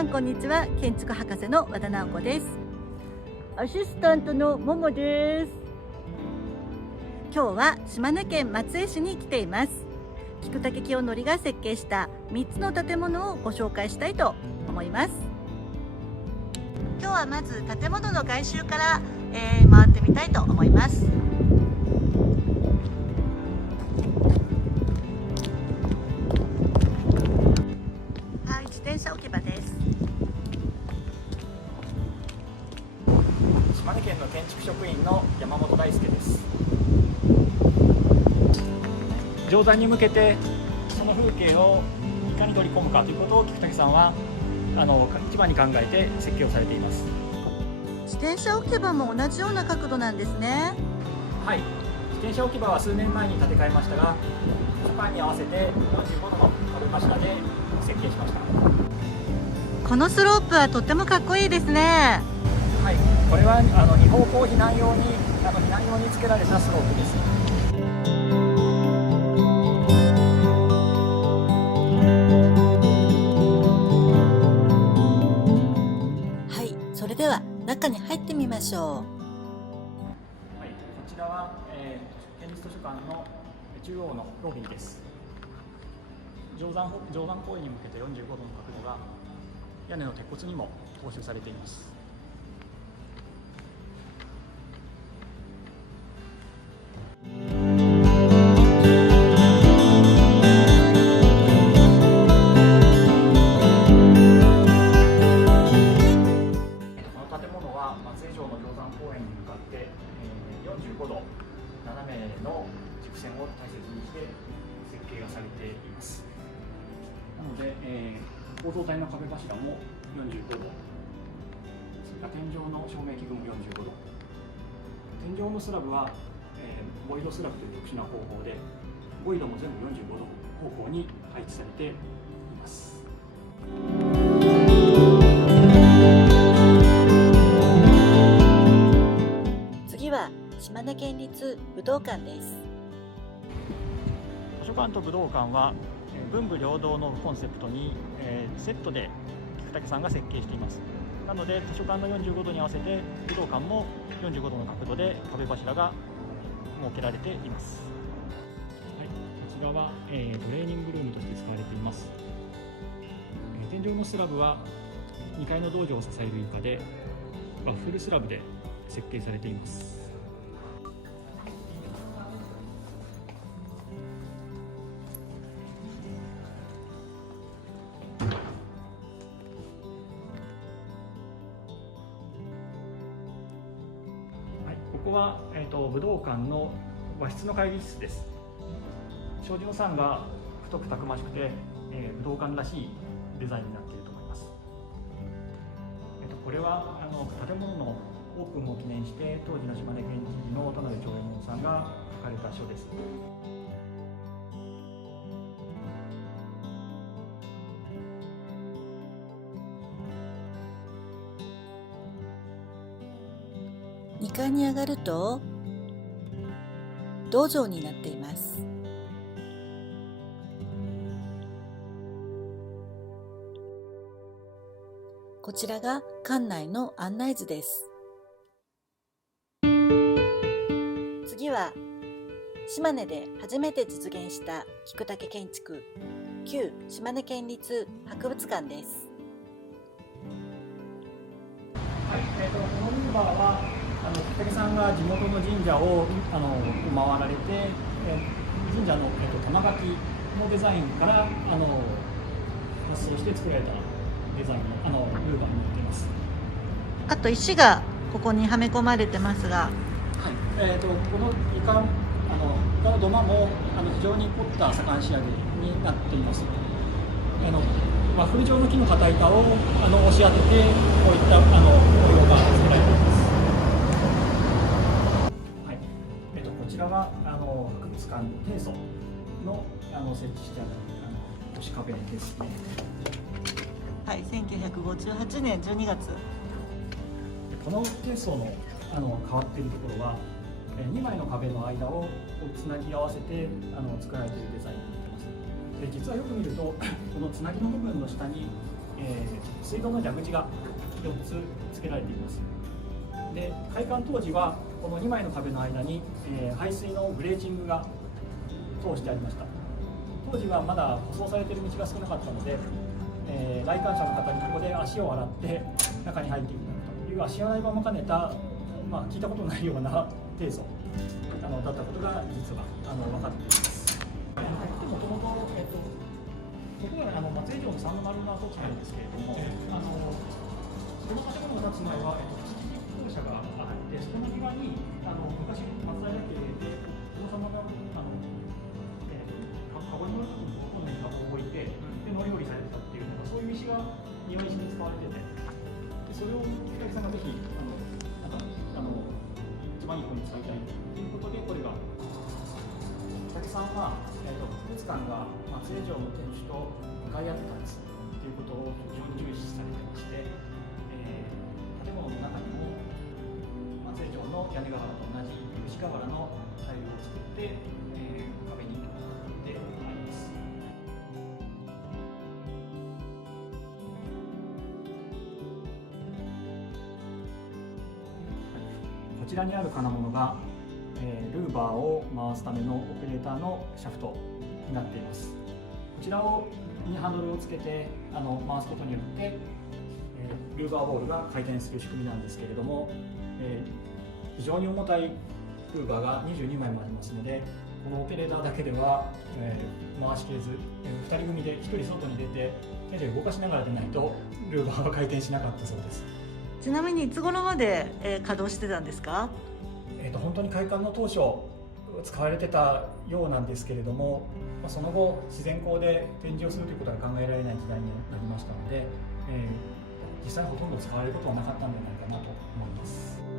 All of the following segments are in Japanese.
さんこんにちは。建築博士の和田直子です。アシスタントのももです。今日は島根県松江市に来ています。菊竹清則が設計した3つの建物をご紹介したいと思います。今日はまず建物の外周から、回ってみたいと思います。はい、自転車置き場です。島根県の建築職員の山本大輔です。定山に向けてその風景をいかに取り込むかということを菊竹さんは一番に考えて設計をされています。自転車置き場も同じような角度なんですね。はい、自転車置き場は数年前に建て替えましたが、時間に合わせて45度の壁柱で設計しました。このスロープはとってもかっこいいですね。はい、これは2方向避難用につけられたスロープです。はい、それでは中に入ってみましょう。はい、こちらは、県立図書館の中央のロビーです。定山公園に向けて45度の角度が屋根の鉄骨にも踏襲されています。松江城の定山公園に向かって45度斜めの軸線を大切にして設計がされています。なので、構造体の壁柱も45度、それから天井の照明器具も45度、天井のスラブは、ボイドスラブという特殊な方法でボイドも全部45度方向に配置されています。島根県立武道館です。図書館と武道館は文武両道のコンセプトにセットで菊竹さんが設計しています。なので図書館の45度に合わせて武道館も45度の角度で壁柱が設けられています。はい、こちらはトレーニングルームとして使われています。天井のスラブは2階の道場を支える床でワッフルスラブで設計されています。ここは、武道館の和室の会議室です。障子の桟が太くたくましくて、武道館らしいデザインになっていると思います。これは建物のオープンを記念して当時の島根県知事の田辺長右衛門さんが書かれた書です。2階に上がると道場になっています。こちらが館内の案内図です。次は島根で初めて実現した菊竹建築旧島根県立博物館です。はい、このメンバーは菊竹さんが地元の神社を回られて、神社の玉垣のデザインから発想して作られたデザインのルーバーになっています。あと石がここにはめ込まれてますが、はい、この床の土間も非常に凝った左官仕上げになっています。ワッフル状の木の片板を押し当ててこういった模様が作られています。こちらは博物館の定礎の設置してある押し壁ですね。はい、1958年12月。この定礎の変わっているところは2枚の壁の間をつなぎ合わせて作られているデザインになっています。で実はよく見るとこのつなぎの部分の下に水道の蛇口が4つ付けられています。で、開館当時はこの2枚の壁の間に、排水のグレーチングが通してありました。当時はまだ舗装されている道が少なかったので、来館者の方にここで足を洗って中に入っていたという足洗い場も兼ねた、聞いたことないような低層だったことが実は分かっています。もともと、ここが松江城の三の丸の跡地なんですけれども、この建物が建つ前は校舎があって、そこの庭に昔松平家で殿様が籠に乗る時に本年が置いてで乗り降りされてたっていうのが、そういう石が庭石に使われてて、でそれを菊竹さんがぜひ一番いい方に使いたいということで、これが菊竹さんは、博物館が松江城の天守と向かい合って立つということを非常に重視されてまして、建物の中にも松江城の屋根瓦と同じ牛瓦のタイルを作って、壁に貼ってあります。こちらにある金物が、ルーバーを回すためのオペレーターのシャフトになっています。こちらにハンドルをつけて回すことによって、ルーバーボールが回転する仕組みなんですけれども、非常に重たいルーバーが22枚もありますので、このオペレーターだけでは、回しきれず、2人組で1人外に出て手で動かしながらでないとルーバーは回転しなかったそうです。ちなみにいつ頃まで、稼働してたんですか？本当に開館の当初使われてたようなんですけれども、その後自然光で展示をするということは考えられない時代になりましたので、実際ほとんど使われることはなかったんじゃないかなと思います。ル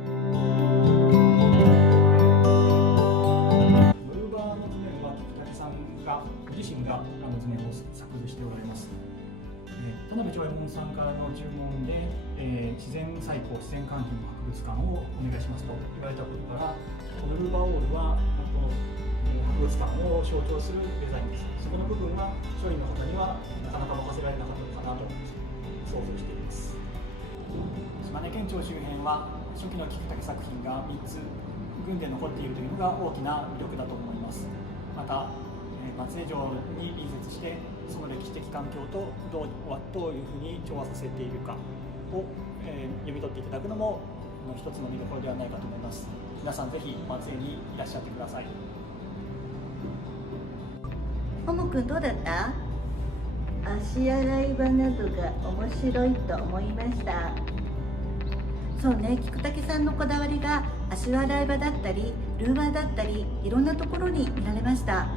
ーバーの図面は菊竹さんがご自身が図面を作図しておられます。田辺長右衛門さんからの注文で、自然最高自然環境の博物館をお願いしますと言われたことから、このルーバーウォールはこの博物館を象徴するデザインです。そこの部分が庶民の方にはなかなか任せられなかったのかなと想像しています。島根県庁周辺は初期の菊竹作品が3つ群で残っているというのが大きな魅力だと思います。また松江城に隣接してその歴史的環境とどういうふうに調和させているかを、読み取っていただくのも一つの見どころではないかと思います。皆さんぜひ松江にいらっしゃってください。ももくんどうだった？足洗い場などが面白いと思いました。そうね、菊竹さんのこだわりが足洗い場だったりルーバーだったりいろんなところに見られました。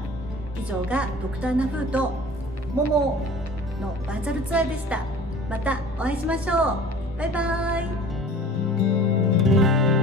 以上がドクターナフーともものバーチャルツアーでした。またお会いしましょう。バイバイ。